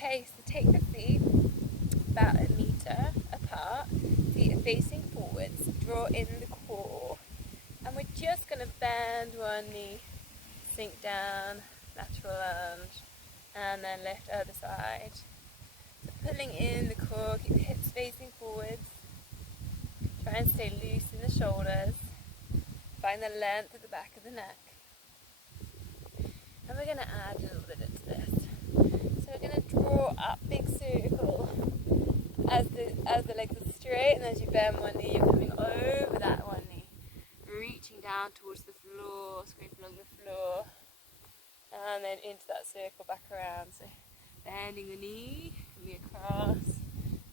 Okay, so take the feet about 1 meter apart, feet are facing forwards, draw in the core, and we're just going to bend one knee, sink down, lateral lunge, and then lift other side. So pulling in the core, keep the hips facing forwards, try and stay loose in the shoulders, find the length at the back of the neck. And we're going to add a little bit into this. So we're going to draw up, big circle, as the legs are straight, and as you bend one knee, you're coming over that one knee, reaching down towards the floor, scrape along the floor, and then into that circle back around. So bending the knee, coming across,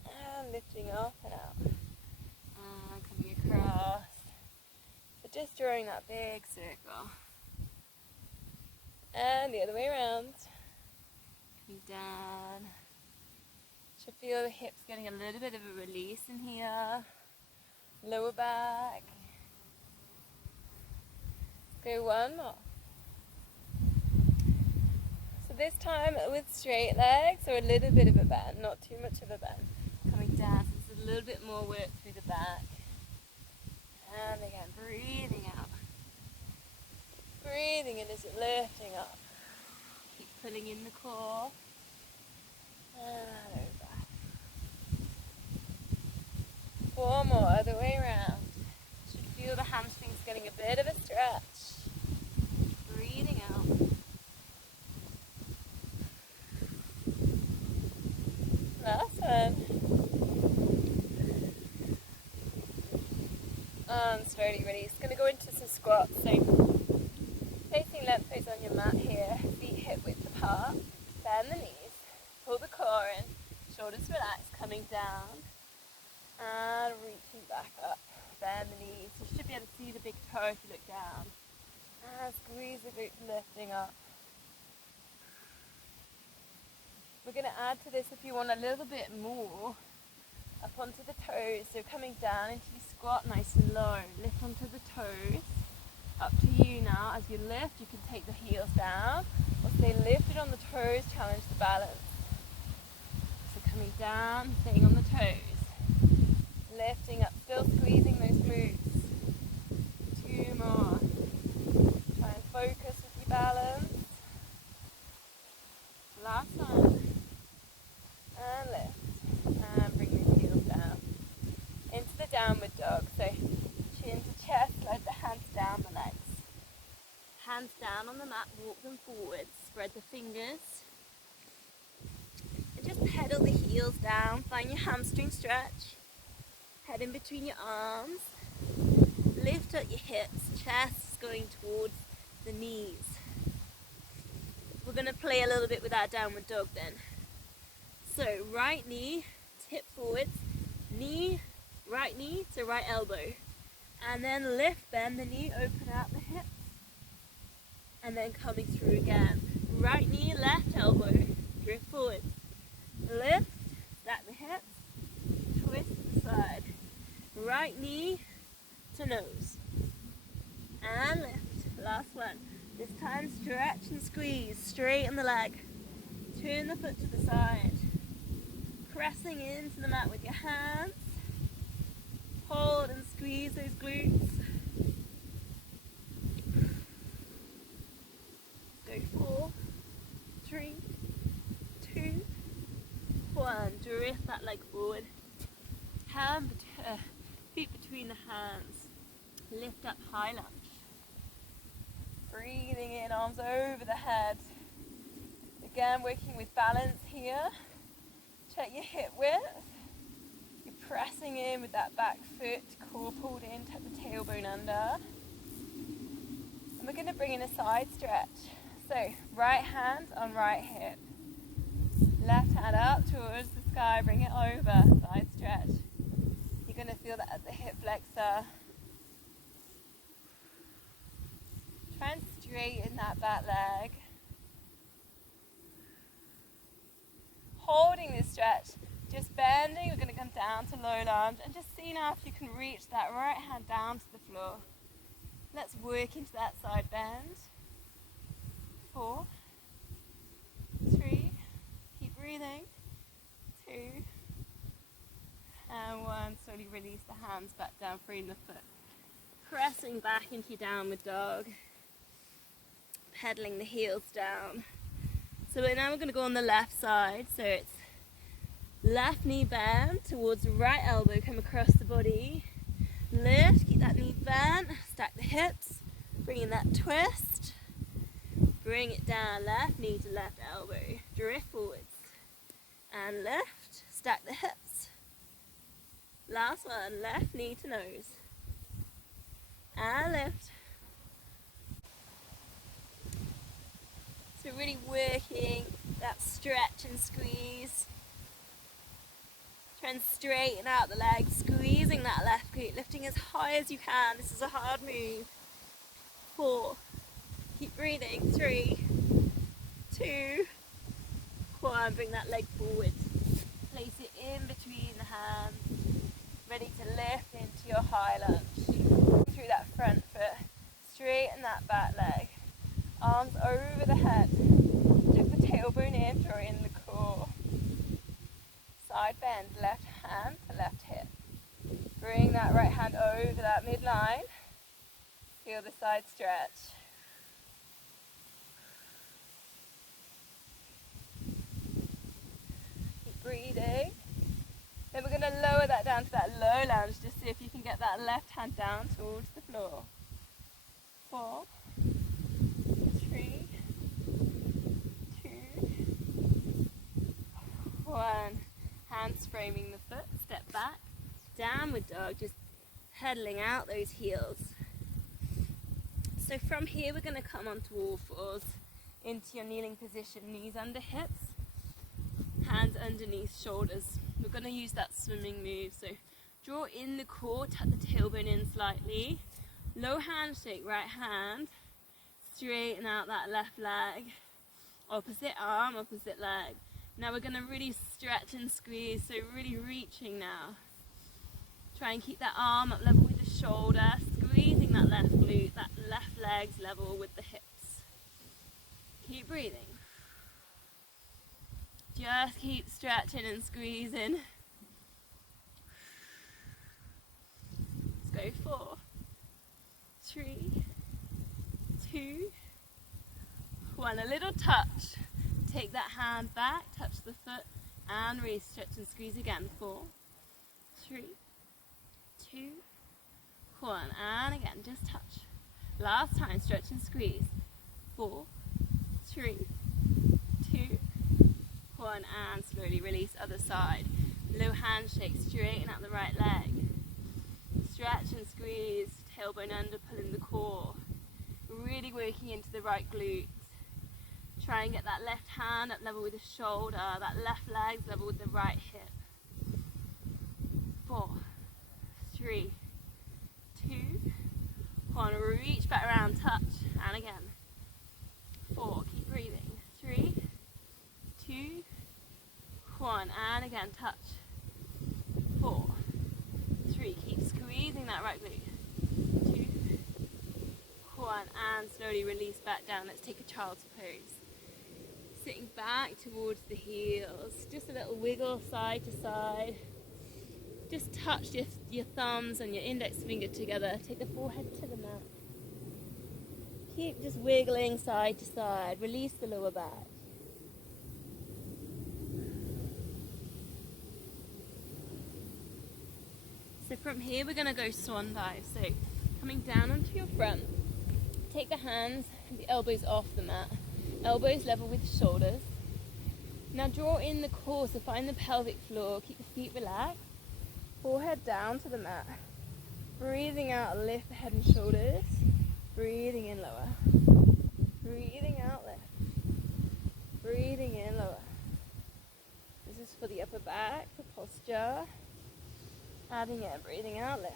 and lifting up and out, and coming across. So just drawing that big circle. And the other way around, coming down. Should feel the hips getting a little bit of a release in here. Lower back. Go one more. So this time with straight legs or a little bit of a bend, not too much of a bend. Coming down, so it's a little bit more work through the back. And again, breathing out. Breathing in as you're lifting up. Keep pulling in the core. And over. 4 more, other way around. Should feel the hamstrings getting a bit of a stretch. Breathing out. Last one. And slowly release. Going to go into some squats. So facing lengthways on your mat here, feet hip width apart, bend the knees, pull the core in, shoulders relaxed, coming down, and reaching back up, bend the knees. You should be able to see the big toe if you look down, and squeeze the glutes, lifting up. We're going to add to this if you want a little bit more, up onto the toes, so coming down into your squat nice and low, lift onto the toes. Up to you now. As you lift, you can take the heels down or stay lifted on the toes, challenge the balance. So coming down, staying on the toes. Lifting up, still squeezing those glutes. 2 more. Try and focus with your balance. Last one. And lift. And bring the heels down. Into the downward dog. So chin to chest, slide the hands down the legs. Hands down on the mat, walk them forwards, spread the fingers. And just pedal the heels down, find your hamstring stretch. Head in between your arms. Lift up your hips, chest going towards the knees. We're going to play a little bit with our downward dog then. So right knee, tip forwards, knee, right knee to right elbow. And then lift, bend the knee, open out the hips. And then coming through again. Right knee, left elbow, drift forward. Lift, stack the hips, twist to the side. Right knee to nose. And lift. Last one. This time stretch and squeeze, straighten the leg. Turn the foot to the side. Pressing into the mat with your hands. Hold and squeeze those glutes. Go 4, 3, 2, 1. Drift that leg forward. Feet between the hands. Lift up, high lunge. Breathing in, arms over the head. Again, working with balance here. Check your hip width. You're pressing in with that back foot, core pulled in, tuck the tailbone under. And we're going to bring in a side stretch. So, right hand on right hip. Left hand up towards the sky, bring it over, side stretch. You're going to feel that at the hip flexor. Try and straighten that back leg. Holding this stretch, just bending, we're going to come down to low lunge and just see now if you can reach that right hand down to the floor. Let's work into that side bend. 4, 3, keep breathing. 2 and 1. Slowly release the hands back down, freeing the foot. Pressing back into your downward dog. Pedaling the heels down. So now we're going to go on the left side. So it's left knee bend towards right elbow, come across the body. Lift, keep that knee bent, stack the hips, bring in that twist. Bring it down, left knee to left elbow. Drift forwards. And lift, stack the hips. Last one, left knee to nose. And lift. So really working that stretch and squeeze. Try and straighten out the legs, squeezing that left glute, lifting as high as you can. This is a hard move. 4, keep breathing. 3, 2, 1, bring that leg forward. Place it in between the hands, ready to lift into your high lunge. Through that front foot, straighten that back leg. Arms over the head, tuck the tailbone in, draw in the core. Side bend, left hand to left hip. Bring that right hand over that midline. Feel the side stretch. Keep breathing. Then we're going to lower that down to that low lunge. Just see if you can get that left hand down towards the floor. 4, 3, 2, 1. Hands framing the foot, step back, downward dog, just pedaling out those heels. So from here we're going to come onto all fours into your kneeling position, knees under hips, hands underneath shoulders. We're going to use that swimming move, so draw in the core, tuck the tailbone in slightly, low handshake, right hand, straighten out that left leg, opposite arm, opposite leg. Now we're going to really stretch and squeeze, so really reaching now. Try and keep that arm up level with the shoulder, squeezing that left glute, that left leg's level with the hips. Keep breathing. Just keep stretching and squeezing. Let's go. 4, 3, 2, 1. A little touch. Take that hand back, touch the foot, and really stretch and squeeze again. 4, 3, 2, 1. And again, just touch. Last time, stretch and squeeze. 4, 3, 2, 1. And slowly release other side. Low handshake, straighten out the right leg. Stretch and squeeze, tailbone under, pulling the core. Really working into the right glute. Try and get that left hand up level with the shoulder, that left leg level with the right hip. 4, 3, 2, 1. Reach back around, touch, and again. 4, keep breathing. 3, 2, 1, and again, touch. 4, 3, keep squeezing that right glute. 2, 1, and slowly release back down. Let's take a child's pose. Sitting back towards the heels, just a little wiggle side to side. Just touch your thumbs and your index finger together. Take the forehead to the mat. Keep just wiggling side to side. Release the lower back. So from here we're going to go swan dive. So coming down onto your front, take the hands and the elbows off the mat. Elbows level with the shoulders. Now draw in the core, so find the pelvic floor. Keep the feet relaxed. Forehead down to the mat. Breathing out, lift the head and shoulders. Breathing in, lower. Breathing out, lift. Breathing in, lower. This is for the upper back, the posture. Adding in, breathing out, lift.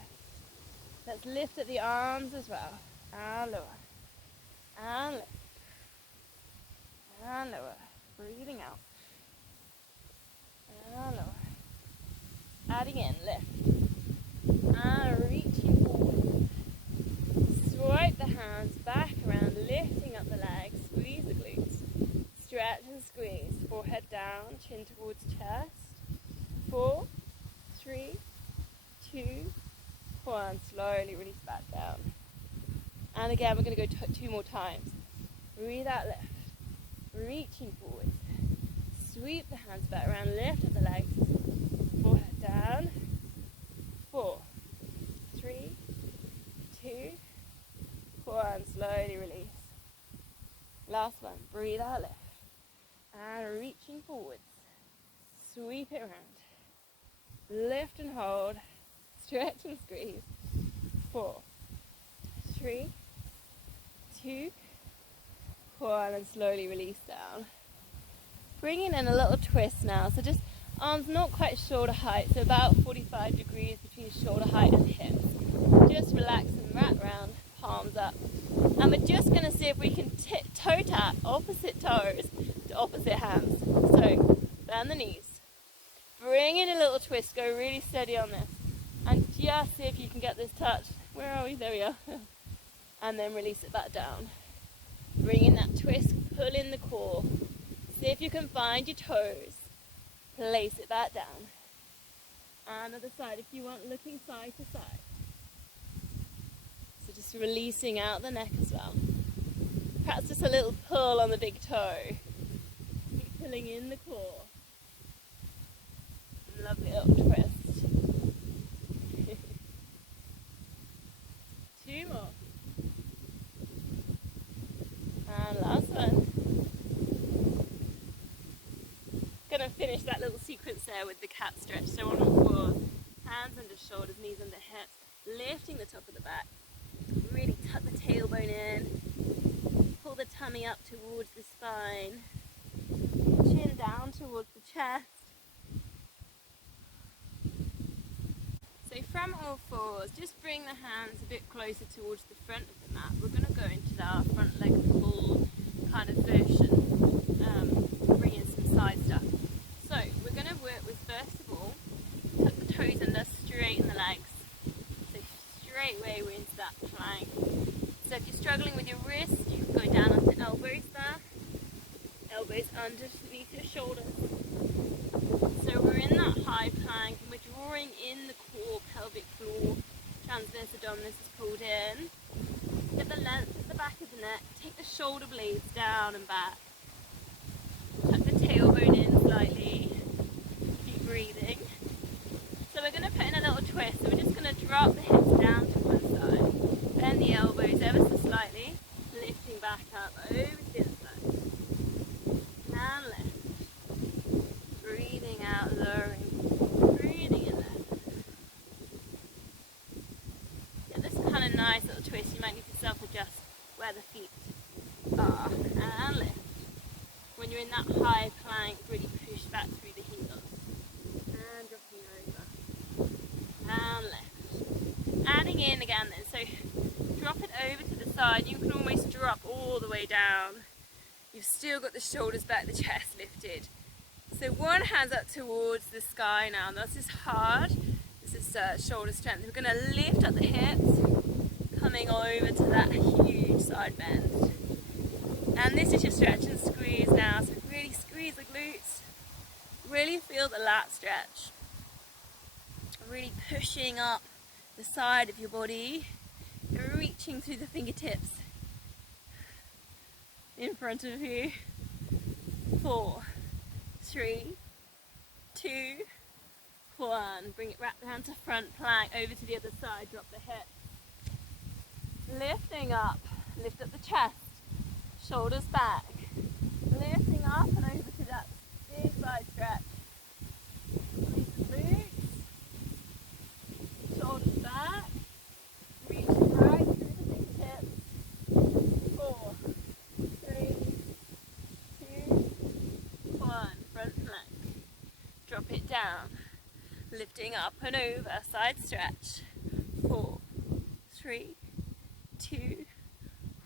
Let's lift at the arms as well. And lower. And lift. And lower. Breathing out. And lower. Adding in, lift. And reaching forward. Swipe the hands back around, lifting up the legs. Squeeze the glutes. Stretch and squeeze. Forehead down. chin towards chest. 4, 3, 2, 1. Slowly release back down. And again, we're going to go 2 more times. Breathe out, lift. Reaching forwards. Sweep the hands back around, lift up the legs. Forehead down. 4, 3, 2, 1. Slowly release. Last one. Breathe out, lift. And reaching forwards. Sweep it around. Lift and hold. Stretch and squeeze. 4, 3, 2, 1. And slowly release down. Bringing in a little twist now. So just arms not quite shoulder height. So about 45 degrees between shoulder height and hips. Just relax and wrap around. Palms up. And we're just going to see if we can toe tap opposite toes to opposite hands. So bend the knees. Bring in a little twist. Go really steady on this. And just see if you can get this touch. Where are we? There we are. And then release it back down. Bring in that twist. Pull in the core. See if you can find your toes. Place it back down. And other side if you want, looking side to side. So just releasing out the neck as well. Perhaps just a little pull on the big toe. Keep pulling in the core. Lovely little twist. 2 more. And last one. Gonna finish that little sequence there with the cat stretch. So on all fours, hands under shoulders, knees under hips, lifting the top of the back. Really tuck the tailbone in. Pull the tummy up towards the spine. Chin down towards the chest. So from all fours, just bring the hands a bit closer towards the front of the mat. We're going to go into our front leg pull kind of version. Bring in some side stuff. So we're going to work with, first of all, tuck the toes under, straighten the legs. So straight away we're into that plank. So if you're struggling with your wrist, you can go down onto elbows there. Elbows underneath your shoulders. So we're in that high plank and we're drawing in the core, pelvic floor, transverse abdominis is pulled in. Get the length at the back of the neck, take the shoulder blades down and back. Tuck the tailbone in slightly, keep breathing. So we're going to put in a little twist, so we're just going to drop the hips down to one side, bend the elbows ever so slightly, lifting back up over to the other side, and lift. Breathing out, lowering, breathing in there. Get this kind of nice little twist. You might need to self-adjust where the feet are, and lift. When you're in that high plank, really push back through the heels, and dropping over, and lift. Adding in again then, so drop it over to the side. You can almost drop all the way down. You've still got the shoulders back, the chest lifted. So one hand's up towards the sky now. This is hard. This is shoulder strength. We're going to lift up the hips, coming over to that huge side bend. And this is your stretch and squeeze now. So really squeeze the glutes. Really feel the lat stretch. Really pushing up the side of your body and reaching through the fingertips in front of you. 4, 3, 2, 1. Bring it wrap down to front plank, over to the other side, drop the hips. Lifting up, lift up the chest, shoulders back. Lifting up and over to that big side stretch. Release the glutes, shoulders back, reaching right through the fingertips. 4, 3, 2, 1. Front plank. Drop it down. Lifting up and over. Side stretch. 4, 3, 2,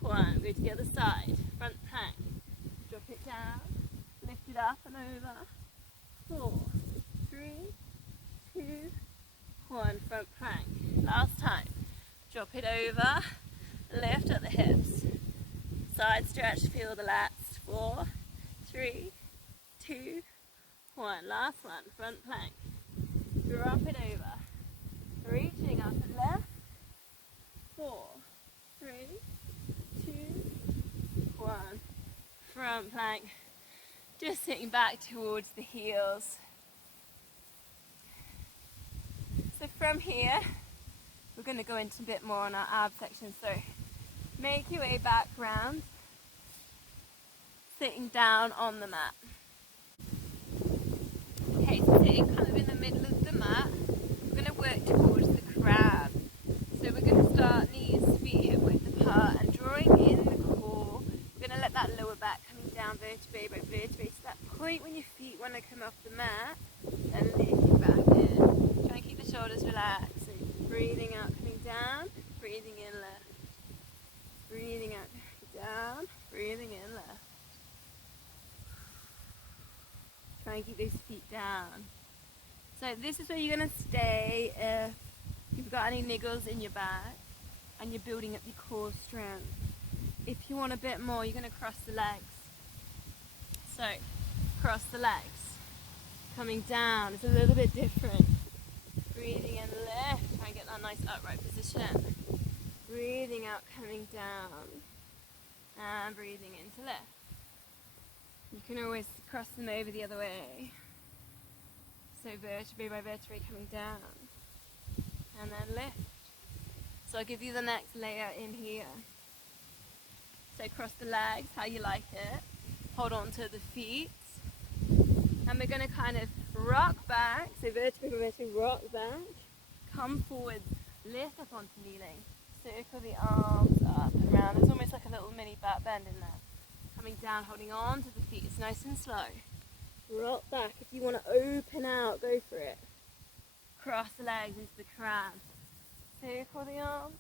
1. Go to the other side. Front plank. Drop it down. Lift it up and over. 4, 3, 2, 1. Front plank. Last time. Drop it over. Lift at the hips. Side stretch. Feel the lats. 4, 3, 2, One, last one, front plank. Drop it over. Reaching up and left. 4, 3, 2, 1. Front plank. Just sitting back towards the heels. So from here, we're going to go into a bit more on our ab section. So make your way back round, sitting down on the mat. Okay, so sitting kind of in the middle of the mat, we're going to work towards the crab. So we're going to start knees, feet hip width apart and drawing in the core. We're going to let that lower back coming down vertebrae by vertebrae to that point when your feet want to come off the mat and lifting back in. Try and keep the shoulders relaxed. So breathing out, coming down, breathing in left. Breathing out, down, breathing in left. Try and keep those feet down. So this is where you're going to stay if you've got any niggles in your back and you're building up your core strength. If you want a bit more, you're going to cross the legs. So cross the legs. Coming down, it's a little bit different. Breathing in left, try and get that nice upright position. Breathing out, coming down. And breathing into left. You can always cross them over the other way. So vertebrae by vertebrae coming down. And then lift. So I'll give you the next layer in here. So cross the legs, how you like it. Hold on to the feet. And we're going to kind of rock back. So vertebrae by vertebrae, rock back. Come forward, lift up onto kneeling. Circle the arms up and around. There's almost like a little mini back bend in there. Coming down, holding on to the feet. It's nice and slow. Rock back. If you want to open out, go for it. Cross the legs into the crab. Circle the arms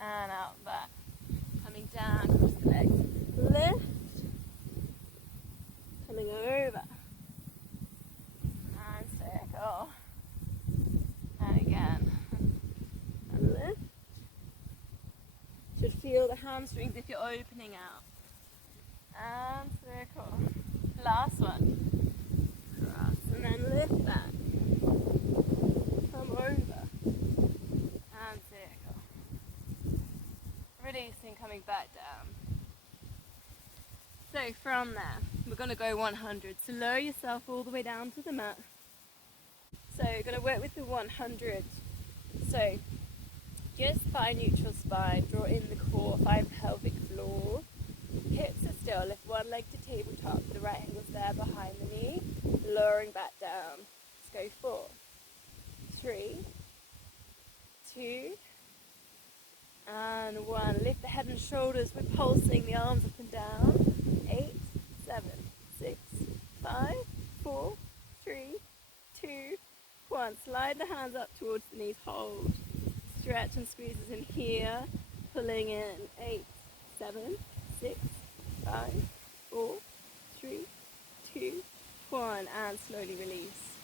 and out back. Coming down, cross the legs. Lift. Coming over. And circle. And again. And lift. Should feel the hamstrings if you're opening out. And circle. Last one. Cross and then lift back. Come over. And circle. Releasing, coming back down. So from there, we're going to go 100. So lower yourself all the way down to the mat. So you're going to work with the 100. So just find neutral spine, draw in the core, find pelvic floor. Hips are still, lift one leg to tabletop, the right ankle's there behind the knee, lowering back down. Let's go 4, 3, 2, and 1. Lift the head and shoulders, we're pulsing the arms up and down. 8, 7, 6, 5, 4, 3, 2, 1. Slide the hands up towards the knees, hold. Stretch and squeezes in here, pulling in. 8, 7, 6, 5, 4, 3, 2, 1, and slowly release.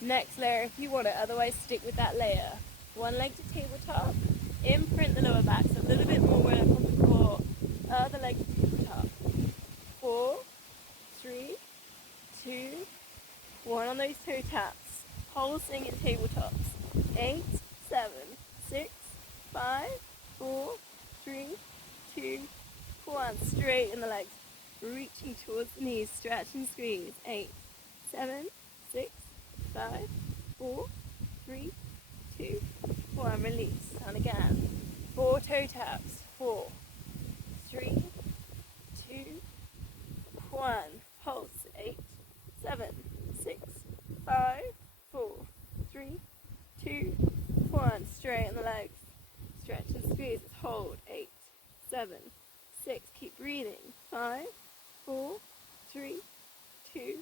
Next layer if you want it, otherwise stick with that layer. One leg to tabletop, imprint the lower back, so a little bit more work on the core. Other leg to tabletop. 4, 3, 2, 1 on those toe taps. Pulsing in tabletops. 8, 7, 6, 5, 4, 3, 2, 1. Straighten the legs. Reaching towards the knees. Stretch and squeeze. 8, 7, 6, 5, 4, 3, 2, 1. Release. And again. 4 toe taps. 4, 3, 2, 1. Pulse. 8, 7, 6, 5, 4, 3, 2, 1. Straighten the legs. Stretch and squeeze. Hold. 8, 7, 6. Keep breathing. 5, 4, 3, 2,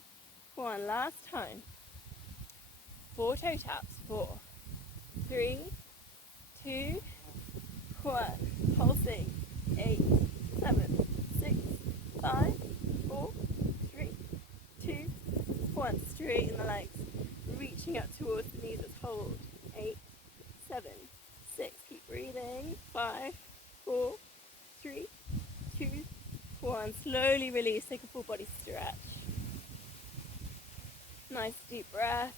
1. Last time. 4 toe taps. 4, 3, 2, 1. Pulsing. 8, 7, 6, 5, 4, 3, 2, 1. Straighten the legs. Reaching up towards the knees. Let's hold. 8, 7, 6. Keep breathing. 5, 4, 3, 2, 1. Slowly release. Take a full body stretch. Nice deep breaths.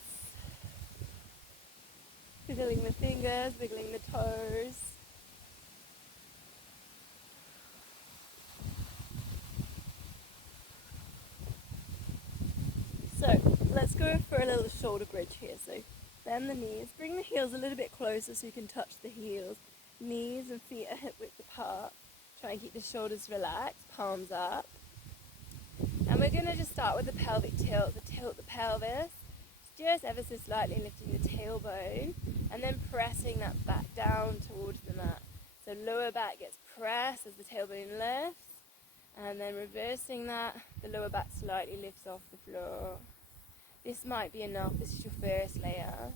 Wiggling the fingers, wiggling the toes. So let's go for a little shoulder bridge here. So bend the knees, bring the heels a little bit closer so you can touch the heels. Knees and feet are hip width apart. Try and keep the shoulders relaxed, palms up. And we're going to just start with the pelvic tilt. So tilt the pelvis, just ever so slightly lifting the tailbone, and then pressing that back down towards the mat. So lower back gets pressed as the tailbone lifts, and then reversing that, the lower back slightly lifts off the floor. This might be enough. This is your first layer.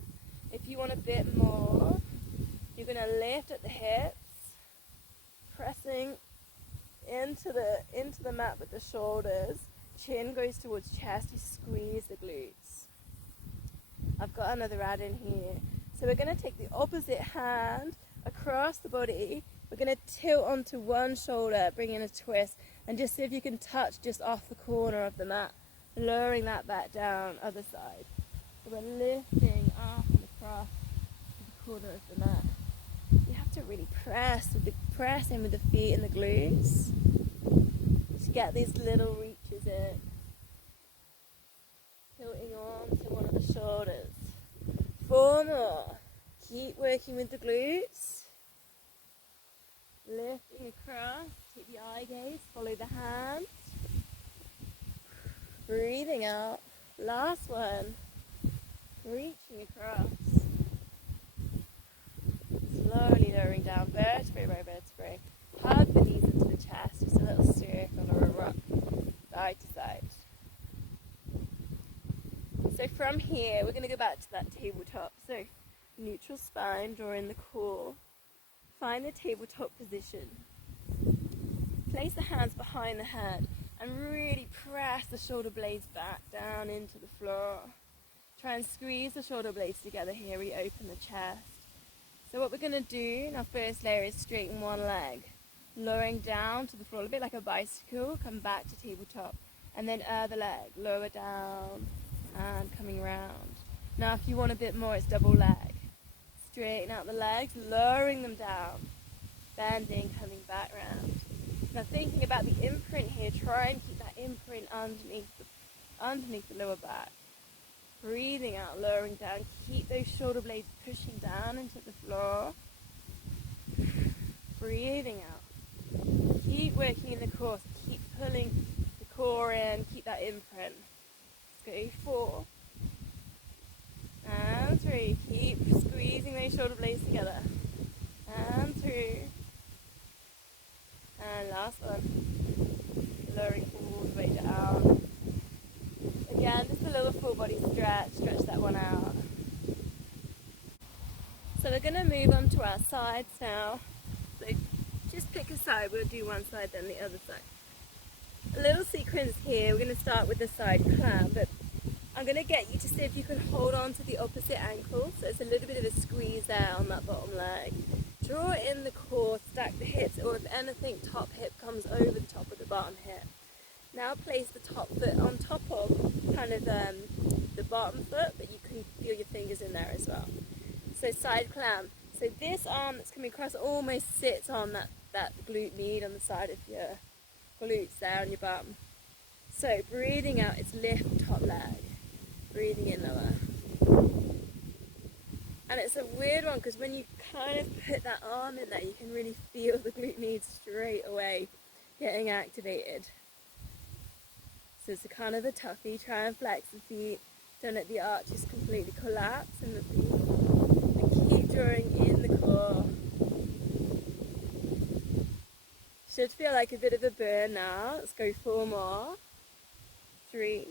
If you want a bit more, you're going to lift at the hips, pressing into the mat with the shoulders. Chin goes towards chest. You squeeze the glutes. I've got another add in here. So we're going to take the opposite hand across the body. We're going to tilt onto one shoulder, bring in a twist, and just see if you can touch just off the corner of the mat, lowering that back down, other side. So we're lifting up and across the corner of the mat. You have to really press in with the feet and the glutes to get these little reaches in. Tilting on to one of the shoulders. 4 more. Keep working with the glutes. Lifting across, keep the eye gaze, follow the hands. Breathing out. Last one. Reaching across. Slowly lowering down, vertebrae by vertebrae. Hug the knees into the chest, just a little circle or a rock, side to side. So from here, we're going to go back to that tabletop. So neutral spine, draw in the core. Find the tabletop position. Place the hands behind the head and really press the shoulder blades back down into the floor. Try and squeeze the shoulder blades together here, reopen the chest. So what we're going to do in our first layer is straighten one leg, lowering down to the floor, a bit like a bicycle, come back to tabletop, and then other leg, lower down and coming round. Now if you want a bit more, it's double leg. Straighten out the legs, lowering them down, bending, coming back round. Now thinking about the imprint here, try and keep that imprint underneath the lower back. Breathing out, lowering down, keep those shoulder blades pushing down into the floor. Breathing out. Keep working in the core, so keep pulling the core in, keep that imprint. Let's go 4. And 3. Keep squeezing those shoulder blades together. And 2. And last one. Lowering all the way down. Again, just a little full body stretch. Stretch that one out. So we're going to move on to our sides now. So just pick a side. We'll do one side, then the other side. A little sequence here. We're going to start with the side clam, but I'm going to get you to see if you can hold on to the opposite ankle. So it's a little bit of a squeeze there on that bottom leg. Draw in the core, stack the hips, or if anything, top hip comes over the top of the bottom hip. Now place the top foot on top of kind of the bottom foot, but you can feel your fingers in there as well. So side clam. So this arm that's coming across almost sits on that glute med on the side of your glutes there on your bum. So breathing out, it's lift top leg. Breathing in lower. And it's a weird one because when you kind of put that arm in there, you can really feel the glute med straight away getting activated. So it's a kind of a toughie. Try and flex the feet. Don't let the arches completely collapse in the feet. And keep drawing in the core. Should feel like a bit of a burn now. Let's go 4 more. 3,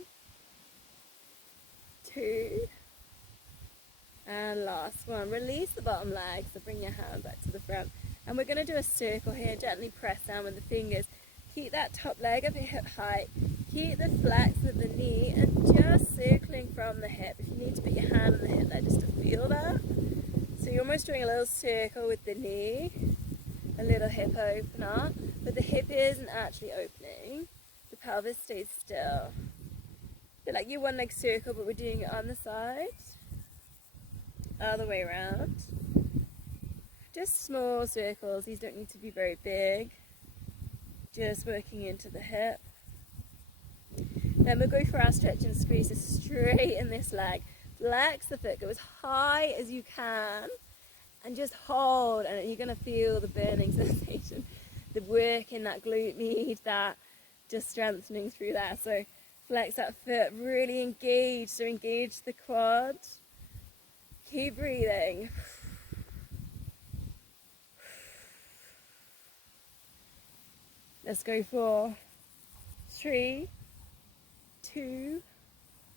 2, and last one. Release the bottom leg, so bring your hand back to the front. And we're going to do a circle here. Gently press down with the fingers. Keep that top leg up at hip height. Keep the flex of the knee and just circling from the hip. If you need to put your hand on the hip there just to feel that. So you're almost doing a little circle with the knee. A little hip opener. But the hip isn't actually opening. The pelvis stays still. Feel like your one leg circle, but we're doing it on the side. Other way around. Just small circles, these don't need to be very big. Just working into the hip. Then we'll go for our stretch and squeeze, so straight in this leg. Flex the foot, go as high as you can, and just hold, and you're going to feel the burning sensation, the work in that glute med, that just strengthening through there. So flex that foot, really engage, so engage the quad. Keep breathing. Let's go for 3, 2,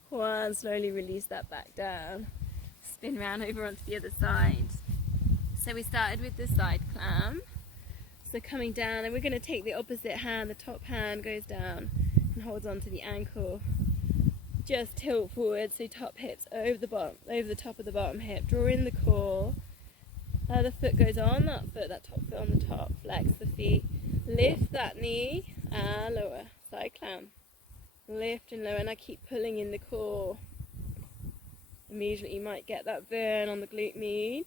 1. Slowly release that back down. Spin round over onto the other side. So we started with the side clam. So coming down, and we're going to take the opposite hand, the top hand goes down and holds onto the ankle. Just tilt forward, so top hips over the bottom, over the top of the bottom hip. Draw in the core. Other foot goes on that foot, that top foot on the top. Flex the feet. Lift that knee and lower. Side clam. Lift and lower, and I keep pulling in the core. Immediately you might get that burn on the glute med.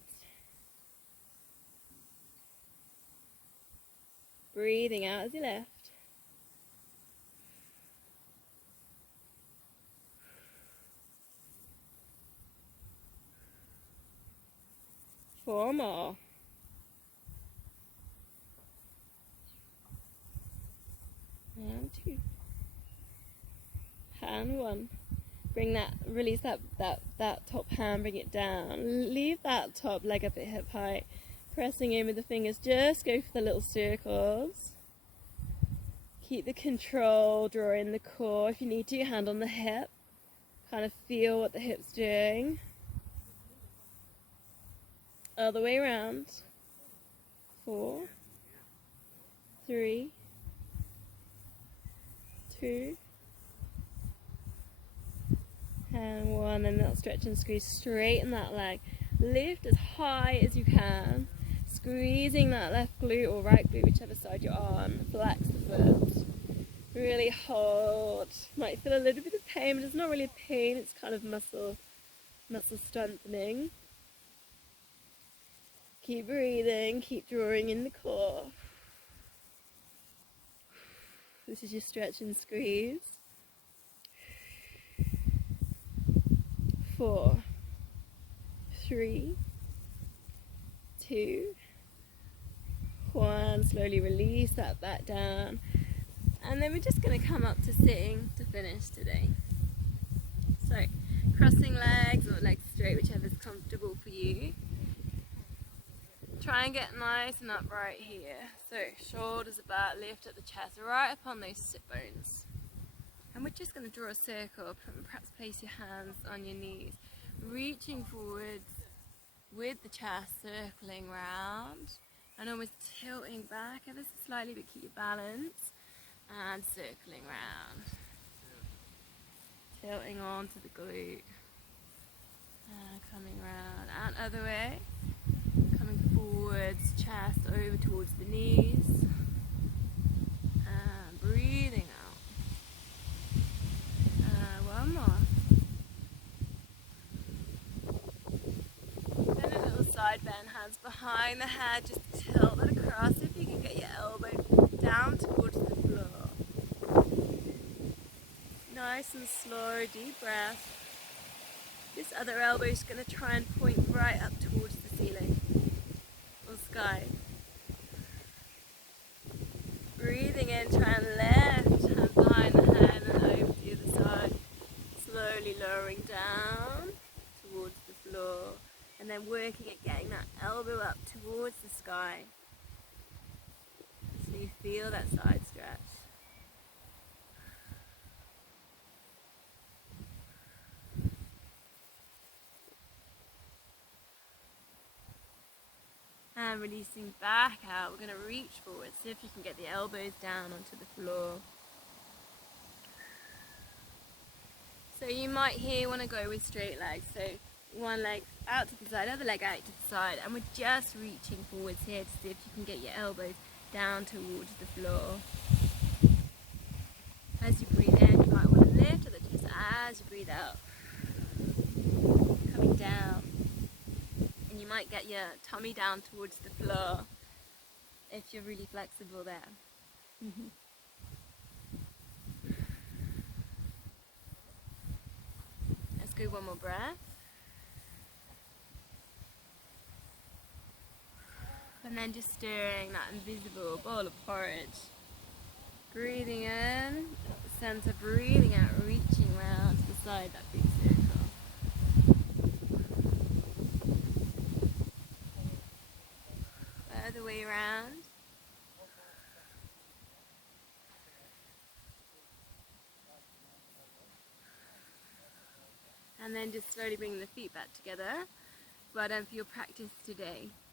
Breathing out as you lift. 4 more. And 2. And 1. Bring that, release that top hand, bring it down. Leave that top leg up at hip height. Pressing in with the fingers, just go for the little circles. Keep the control, draw in the core. If you need to, hand on the hip. Kind of feel what the hip's doing. Other way around. 4, 3, 2, and 1. And that'll stretch and squeeze, straighten that leg. Lift as high as you can. Squeezing that left glute or right glute, whichever side you're on. Flex the foot. Really hold. Might feel a little bit of pain, but it's not really pain, it's kind of muscle strengthening. Keep breathing, keep drawing in the core. This is your stretch and squeeze. 4, 3, 2, 1. Slowly release that back down. And then we're just going to come up to sitting to finish today. So, crossing legs or legs straight, whichever is comfortable for you. Try and get nice and upright here. So, shoulders about, lift at the chest, right up on those sit bones. And we're just going to draw a circle, perhaps place your hands on your knees, reaching forwards with the chest, circling round, and almost tilting back ever so slightly, but keep your balance, and circling round. Tilting onto the glute, and coming round, and other way, coming forwards, chest over towards the knees, and breathing out. One more. Then a little side bend, hands behind the head, just tilt it across. If you can get your elbow down towards the floor. Nice and slow, deep breath. This other elbow is going to try and point right up towards the ceiling or sky. Breathing in, try and lift, hands behind the head and over to the other side. Slowly lowering down towards the floor, and then working at getting that elbow up towards the sky. So you feel that side stretch. And releasing back out, we're going to reach forward. See if you can get the elbows down onto the floor. So you might here want to go with straight legs. So one leg out to the side, other leg out to the side. And we're just reaching forwards here to see if you can get your elbows down towards the floor. As you breathe in, you might want to lift at the chest as might get your tummy down towards the floor if you're really flexible there. Let's go one more breath. And then just stirring that invisible bowl of porridge. Breathing in, center, breathing out, reaching round to the side, that big circle. Further way around. And then just slowly bringing the feet back together. Well done for your practice today.